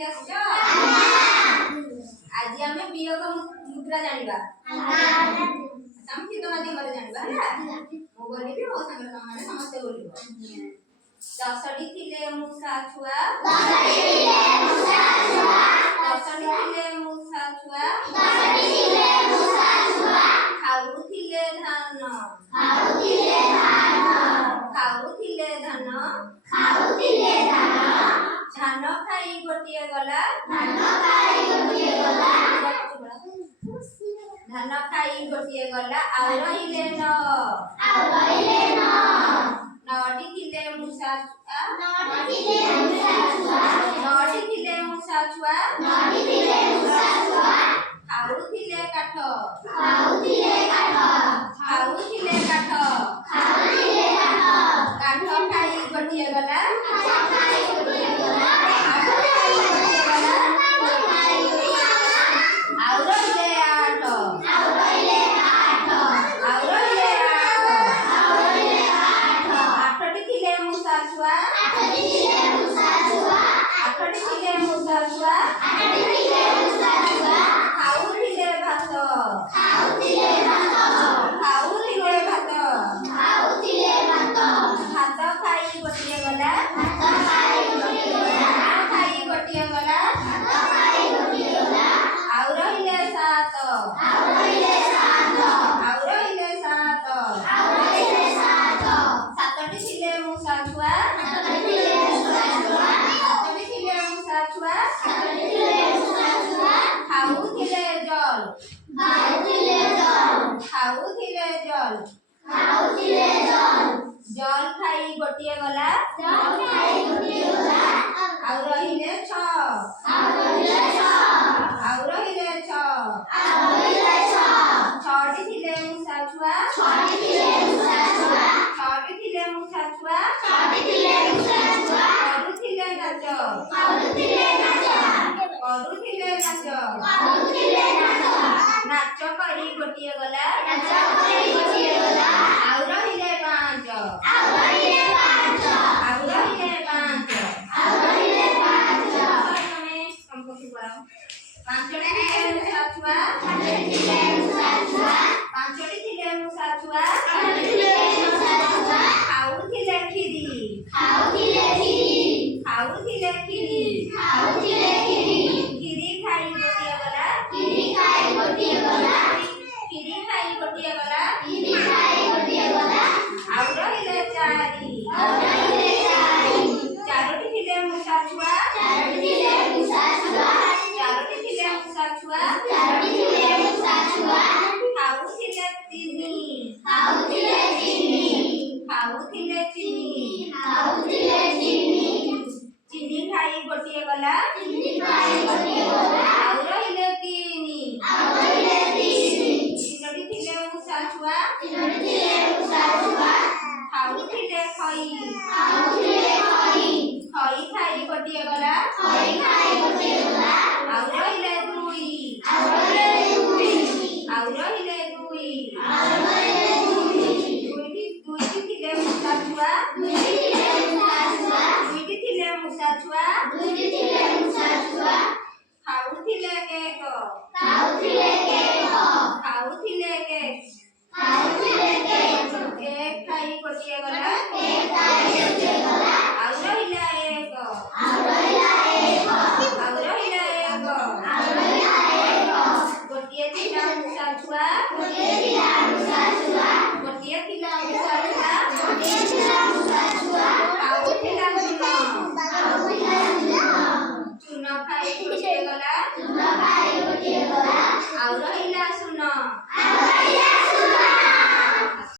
खाई आसछ आज आमे वियोग मुद्रा जानिबा संस्कृत माध्यम रे जानिबा है मो बोलिबी मो संग तमाने समस्त बोलिबो दसडी थिले मुसा छुआ दसडी थिले मुसा छुआ खाउथिले धान धान खाई गोटिए गला धान खाई गोटिए गला आउ रहिले न नडी थिले मुसा छुआ खाउथिले काठ काठ खाई गोटिए गला जल खाई गोटिए गला आउ रहिले छ छडी थिले मुसा छुआ करुथिले नाच नाच करी गोटिए गला आउ रहिले पांच पांचटी थिले मुसा छुआ खाउथिले खीरी खीरी खाई गोटिए गला आउ रहिले चारोटी थिले मुसा छुआ खाउथिले चीनी खाई गोटिए गला आउ रहिले तीनी तीनोटी थिले मुसा छुआ खाउथिले खई खाई गोटिए गला आउ रहिले दुई दुईटी थिले मुसा छुआ खाउथिले केक केक खाई गोटिए गला आउ रहिला एक गोटिए थिला मुसा छुआ खाउथिला चून खाई गोटिए गला आउ रहिला सुन